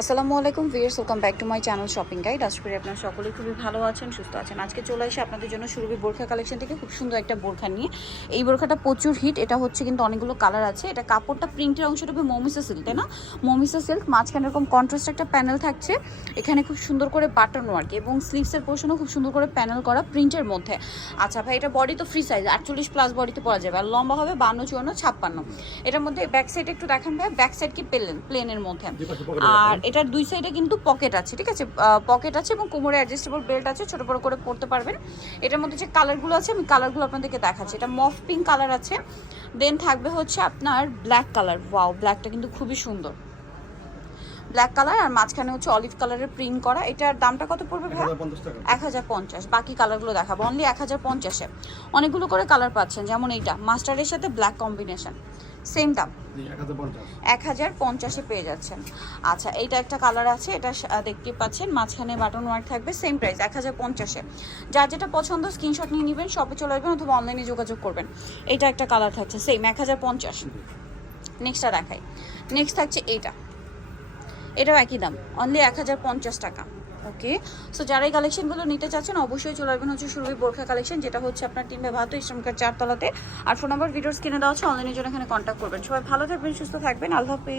আসসালামু আলাইকুম viewers welcome back to my channel shopping guide আশা করি আপনারা সকলেই খুবই ভালো আছেন সুস্থ আছেন। আজকে চলে এসে আপনাদের জন্য সুরভি বোরখা কালেকশন থেকে খুব সুন্দর একটা বোরখা নিয়ে। এই বোরখাটা প্রচুর হিট এটা হচ্ছে কিন্তু অনেকগুলো কালার আছে। এটা কাপড়টা প্রিন্টের অংশটা হবে মমিসা সিল্ক তাই না? মমিসা সিল্ক মাঝখানে এরকম কন্ট্রাস্ট একটা প্যানেল থাকছে। এখানে খুব সুন্দর করে বাটন ওয়ার্ক এবং স্লিভসের পোর্শনও খুব সুন্দর করে প্যানেল করা প্রিন্টের মধ্যে। আচ্ছা ভাই এটা বডি তো ফ্রি সাইজ আটচল্লিশ প্লাস বডিতে পরা যাবে। আর লম্বা হবে বান্ন চুয়ান্ন ছাপ্পান্ন। এটার মধ্যে ব্যাক সাইড একটু দেখান ভাই ব্যাক সাইড কি প্লেন প্লেনের মধ্যে? আর এটার দুই সাইডে কিন্তু পকেট আছে ঠিক আছে? পকেট আছে এবং কোমরে অ্যাডজাস্টেবল বেল্ট আছে ছোট বড় করে পড়তে পারবেন। এটার মধ্যে যে কালারগুলো আছে আমি কালারগুলো আপনাদেরকে দেখাচ্ছি। এটা মফ পিঙ্ক কালার আছে। দেন থাকবে হচ্ছে আপনার ব্ল্যাক কালার ওয়াও ব্ল্যাকটা কিন্তু খুবই সুন্দর। ব্ল্যাক কালার আর মাঝখানে হচ্ছে অলিভ কালারের প্রিন্ট করা। এটার দামটা কত পড়বে ভাই এক হাজার পঞ্চাশ বাকি কালারগুলো দেখাবো। অনলি এক হাজার পঞ্চাশে। অনেকগুলো করে কালার পাচ্ছেন যেমন এইটা। মাস্টারের সাথে ব্ল্যাক কম্বিনেশন সেম দাম। এক হাজার পঞ্চাশে। পেয়ে যাচ্ছেন। আচ্ছা এইটা একটা কালার আছে এটা দেখতে পাচ্ছেন মাঝখানে বাটন ওয়ার্ক থাকবে সেম প্রাইস এক হাজার পঞ্চাশে। যার যেটা পছন্দ স্ক্রিনশট নিয়ে নেবেন শপে চলে আসবেন অথবা অনলাইনে যোগাযোগ করবেন। এটা একটা কালার থাকছে সেম এক হাজার পঞ্চাশ। নেক্সটটা দেখাই। নেক্সট থাকছে এইটা। এটাও একই দাম অনলি এক হাজার পঞ্চাশ টাকা। ওকে সো যারা এই কালেকশনগুলো নিতে চাচ্ছেন, অবশ্যই চলে আসবেন হচ্ছে সুরভি বোরখা কালেকশন যেটা হচ্ছে আপনার টিম ভাত ইসলামকার চারতলাতে। আর ফোন নাম্বার ভিডিওস কিনে দেওয়া হচ্ছে অনলাইনের জন্য এখানে কন্ট্যাক্ট করবেন। সবাই ভালো থাকবেন, সুস্থ থাকবেন, আল্লাহ হাফেজ।